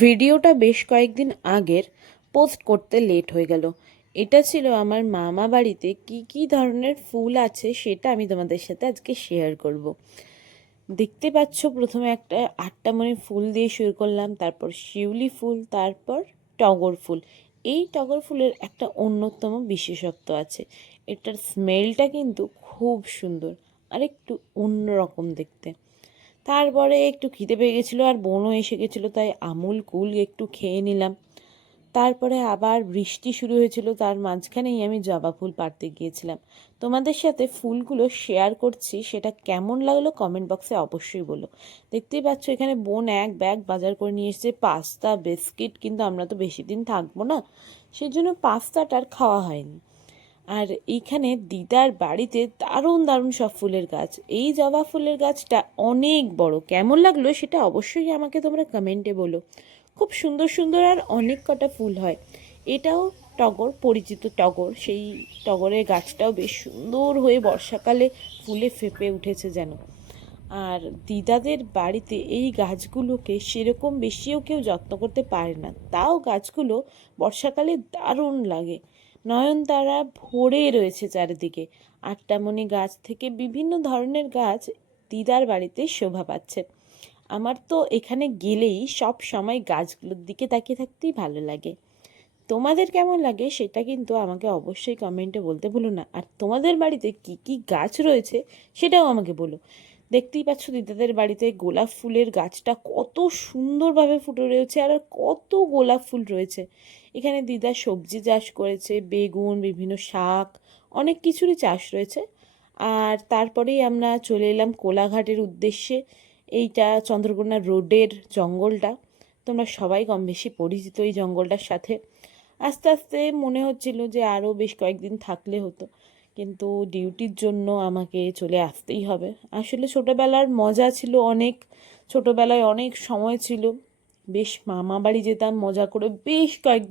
ভিডিওটা বেশ কয়েকদিন আগের, পোস্ট করতে লেট হয়ে গেল। এটা ছিল আমার মামা বাড়িতে কি কি ধরনের ফুল আছে সেটা আমি তোমাদের সাথে আজকে শেয়ার করব। দেখতে পাচ্ছ, প্রথমে একটা আটটামণি ফুল দিয়ে শুরু করলাম, তারপর শিউলি ফুল, তারপর টগর ফুল। এই টগর ফুলের একটা অন্যতম বিশেষত্ব আছে, এটার স্মেলটা কিন্তু খুব সুন্দর আর একটু অন্যরকম দেখতে। তারপরে একটু খিদে পেয়ে গেছিলো আর বোনও এসে গেছিলো, তাই আমুল কুল একটু খেয়ে নিলাম। তারপরে আবার বৃষ্টি শুরু হয়েছিল, তার মাঝখানেই আমি জবা ফুল পাড়তে গিয়েছিলাম। তোমাদের সাথে ফুলগুলো শেয়ার করছি, সেটা কেমন লাগলো কমেন্ট বক্সে অবশ্যই বলো। দেখতেই পাচ্ছ এখানে বোন এক ব্যাগ বাজার করে নিয়ে এসেছে, পাস্তা বিস্কিট, কিন্তু আমরা তো বেশি দিন থাকবো না, সেই জন্য পাস্তাটা আর খাওয়া হয়নি। আর এইখানে দিদার বাড়িতে দারুণ দারুণ সব ফুলের গাছ। এই জবা ফুলের গাছটা অনেক বড়, কেমন লাগলো সেটা অবশ্যই আমাকে তোমরা কমেন্টে বলো। খুব সুন্দর সুন্দর আর অনেক কটা ফুল হয়। এটাও টগর, পরিচিত টগর। সেই টগরের গাছটাও বেশ সুন্দর হয়ে বর্ষাকালে ফুলে ফেঁপে উঠেছে যেন। আর দিদাদের বাড়িতে এই গাছগুলোকে সেরকম বেশিও কেউ যত্ন করতে পারে না, তাও গাছগুলো বর্ষাকালে দারুণ লাগে। নয়নতারা ভরে রয়েছে চারিদিকে। আটটামণি গাছ থেকে বিভিন্ন ধরনের গাছ দিদার বাড়িতে শোভা পাচ্ছে। আমার তো এখানে গেলেই সব সময় গাছগুলোর দিকে তাকিয়ে থাকতেই ভালো লাগে। তোমাদের কেমন লাগে সেটা কিন্তু আমাকে অবশ্যই কমেন্টে বলতে ভুলো না। আর তোমাদের বাড়িতে কি কি গাছ রয়েছে সেটাও আমাকে বলো। দেখতেই পাচ্ছ দিদাদের বাড়িতে গোলাপ ফুলের গাছটা কত সুন্দরভাবে ফুটে রয়েছে, আর কত গোলাপ ফুল রয়েছে। এখানে দিদা সবজি চাষ করেছে, বেগুন, বিভিন্ন শাক, অনেক কিছুরই চাষ রয়েছে। আর তারপরেই আমরা চলে এলাম কোলাঘাটের উদ্দেশ্যে। এইটা চন্দ্রকোনা রোডের জঙ্গলটা, তোমরা সবাই কম বেশি পরিচিত এই জঙ্গলটার সাথে। আস্তে আস্তে মনে হচ্ছিল যে আরও বেশ কয়েকদিন থাকলে হতো, কিন্তু ডিউটির জন্য আমাকে চলে আসতেই হবে। আসলে ছোটোবেলার মজা ছিল অনেক, ছোটোবেলায় অনেক সময় ছিল, বেশ মামা বাড়ি যেতাম মজা করে বেশ কয়েক